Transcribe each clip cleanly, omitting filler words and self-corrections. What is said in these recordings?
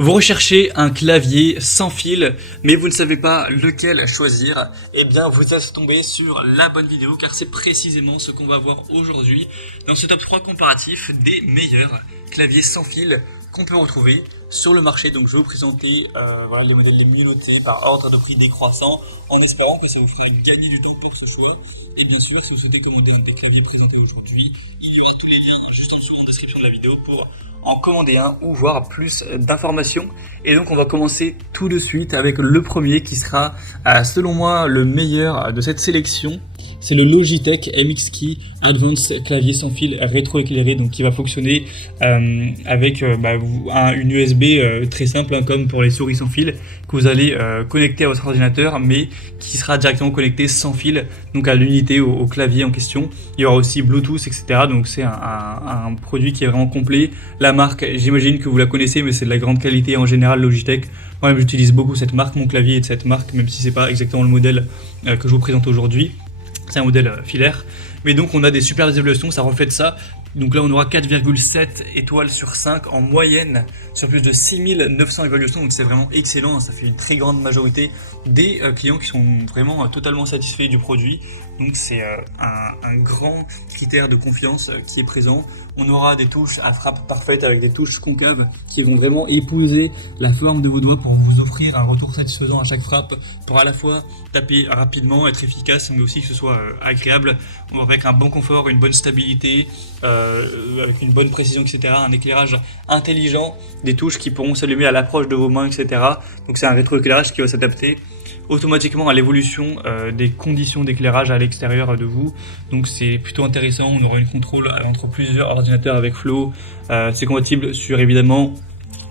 Vous recherchez un clavier sans fil, mais vous ne savez pas lequel choisir, eh bien vous êtes tombé sur la bonne vidéo car c'est précisément ce qu'on va voir aujourd'hui dans ce top 3 comparatif des meilleurs claviers sans fil qu'on peut retrouver sur le marché. Donc je vais vous présenter les modèles les mieux notés par ordre de prix décroissant en espérant que ça vous fera gagner du temps pour ce choix. Et bien sûr, si vous souhaitez commander des claviers présentés aujourd'hui, il y aura tous les liens juste en dessous en description de la vidéo pour en commander un ou voir plus d'informations. Et donc on va commencer tout de suite avec le premier qui sera selon moi le meilleur de cette sélection. C'est le Logitech MX Key Advanced clavier sans fil rétroéclairé, donc qui va fonctionner avec une USB très simple, comme pour les souris sans fil, que vous allez connecter à votre ordinateur, mais qui sera directement connecté sans fil, donc à l'unité, au clavier en question. Il y aura aussi Bluetooth, etc. Donc c'est un produit qui est vraiment complet. La marque, j'imagine que vous la connaissez, mais c'est de la grande qualité en général, Logitech. Moi-même, j'utilise beaucoup cette marque, mon clavier est de cette marque, même si c'est pas exactement le modèle que je vous présente aujourd'hui. C'est un modèle filaire, mais donc on a des super évaluations, ça reflète ça. Donc là on aura 4,7 étoiles sur 5 en moyenne sur plus de 6900 évaluations, donc c'est vraiment excellent, ça fait une très grande majorité des clients qui sont vraiment totalement satisfaits du produit. Donc c'est un grand critère de confiance qui est présent. On aura des touches à frappe parfaite avec des touches concaves qui vont vraiment épouser la forme de vos doigts pour vous offrir un retour satisfaisant à chaque frappe, pour à la fois taper rapidement, être efficace, mais aussi que ce soit agréable, avec un bon confort, une bonne stabilité, avec une bonne précision, etc. Un éclairage intelligent, des touches qui pourront s'allumer à l'approche de vos mains, etc. Donc c'est un rétroéclairage qui va s'adapter automatiquement à l'évolution des conditions d'éclairage à l'extérieur de vous. Donc c'est plutôt intéressant, on aura une contrôle entre plusieurs ordinateurs avec Flow. C'est compatible sur évidemment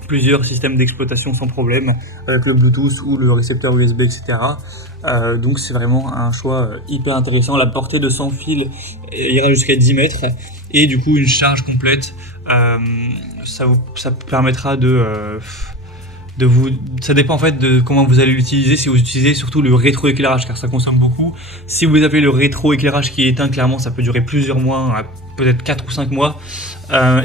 plusieurs systèmes d'exploitation sans problème, avec le Bluetooth ou le récepteur USB, etc. Donc c'est vraiment un choix hyper intéressant. La portée de sans fil ira jusqu'à 10 mètres et du coup une charge complète, ça permettra ça dépend en fait de comment vous allez l'utiliser. Si vous utilisez surtout le rétroéclairage, car ça consomme beaucoup. Si vous avez le rétroéclairage qui est éteint, clairement ça peut durer plusieurs mois, peut-être 4 ou 5 mois.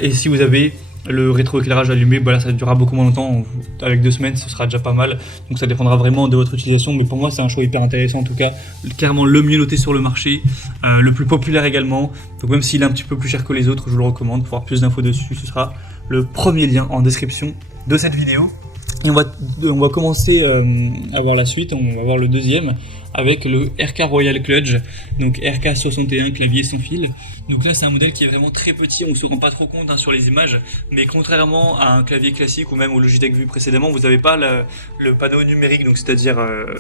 Et si vous avez le rétroéclairage allumé, là ça durera beaucoup moins longtemps, avec 2 semaines ce sera déjà pas mal. Donc ça dépendra vraiment de votre utilisation, mais pour moi c'est un choix hyper intéressant en tout cas, clairement le mieux noté sur le marché, le plus populaire également. Donc même s'il est un petit peu plus cher que les autres, je vous le recommande. Pour avoir plus d'infos dessus, ce sera le premier lien en description de cette vidéo. Et on va commencer à voir la suite. On va voir le deuxième avec le RK Royal Kludge, donc RK61 clavier sans fil. Donc là c'est un modèle qui est vraiment très petit, on ne se rend pas trop compte sur les images, mais contrairement à un clavier classique ou même au Logitech vu précédemment, vous n'avez pas le panneau numérique, donc c'est-à-dire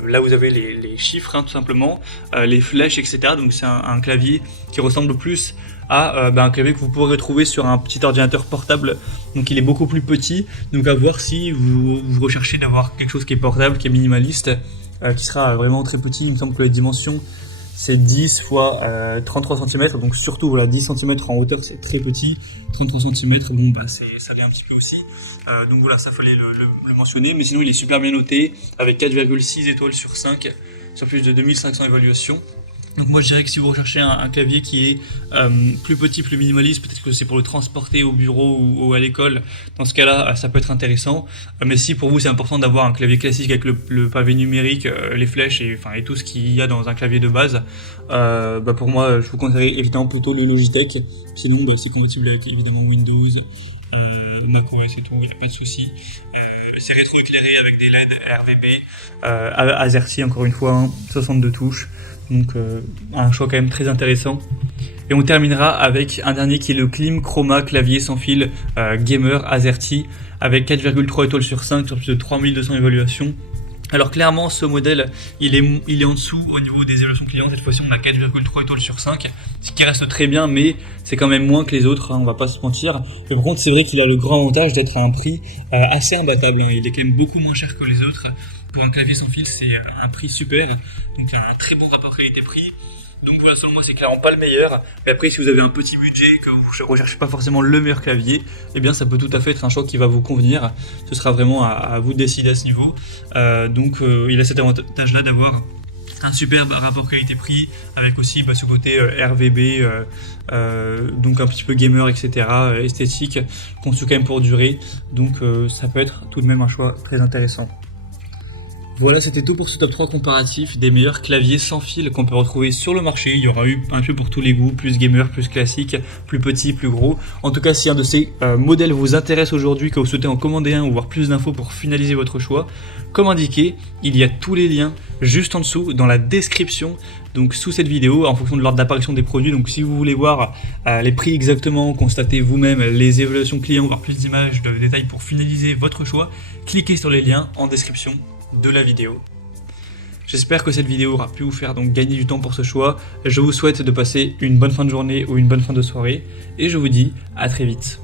là vous avez les chiffres tout simplement, les flèches, etc. Donc c'est un clavier qui ressemble plus à un clavier que vous pourrez retrouver sur un petit ordinateur portable. Donc il est beaucoup plus petit, donc à voir si vous recherchez d'avoir quelque chose qui est portable, qui est minimaliste, qui sera vraiment très petit. Il me semble que la dimension c'est 10 x 33 cm, donc surtout 10 cm en hauteur c'est très petit, 33 cm ça l'est un petit peu aussi, donc voilà, ça fallait le mentionner. Mais sinon il est super bien noté avec 4,6 étoiles sur 5 sur plus de 2500 évaluations. Donc moi je dirais que si vous recherchez un clavier qui est plus petit, plus minimaliste, peut-être que c'est pour le transporter au bureau ou à l'école, dans ce cas-là ça peut être intéressant. Mais si pour vous c'est important d'avoir un clavier classique avec le pavé numérique, les flèches et tout ce qu'il y a dans un clavier de base, pour moi je vous conseillerais évidemment plutôt le Logitech. Sinon c'est compatible avec évidemment Windows, macOS et tout, il n'y a pas de souci. C'est rétroéclairé avec des LED RVB, AZERTY encore une fois, 62 touches. Donc un choix quand même très intéressant. Et on terminera avec un dernier qui est le Klim Chroma clavier sans fil Gamer AZERTY avec 4,3 étoiles sur 5 sur plus de 3200 évaluations. Alors clairement ce modèle il est en dessous au niveau des évaluations clients. Cette fois-ci on a 4,3 étoiles sur 5, ce qui reste très bien, mais c'est quand même moins que les autres, on va pas se mentir. Mais par contre c'est vrai qu'il a le grand avantage d'être à un prix assez imbattable, il est quand même beaucoup moins cher que les autres. Pour un clavier sans fil c'est un prix super, donc un très bon rapport qualité-prix. Donc voilà, selon moi c'est clairement pas le meilleur, mais après si vous avez un petit budget, que vous recherchez pas forcément le meilleur clavier, eh bien ça peut tout à fait être un choix qui va vous convenir. Ce sera vraiment à vous de décider à ce niveau. Donc il a cet avantage là d'avoir un superbe rapport qualité-prix, avec aussi ce côté RVB, donc un petit peu gamer, etc., esthétique, conçu quand même pour durer, donc ça peut être tout de même un choix très intéressant. Voilà, c'était tout pour ce top 3 comparatif des meilleurs claviers sans fil qu'on peut retrouver sur le marché. Il y aura eu un peu pour tous les goûts, plus gamer, plus classique, plus petit, plus gros. En tout cas, si un de ces modèles vous intéresse aujourd'hui, que vous souhaitez en commander un ou voir plus d'infos pour finaliser votre choix, comme indiqué, il y a tous les liens juste en dessous dans la description, donc sous cette vidéo, en fonction de l'ordre d'apparition des produits. Donc si vous voulez voir les prix exactement, constater vous-même les évaluations clients, voir plus d'images, de détails pour finaliser votre choix, cliquez sur les liens en description de la vidéo. J'espère que cette vidéo aura pu vous faire donc gagner du temps pour ce choix. Je vous souhaite de passer une bonne fin de journée ou une bonne fin de soirée et je vous dis à très vite.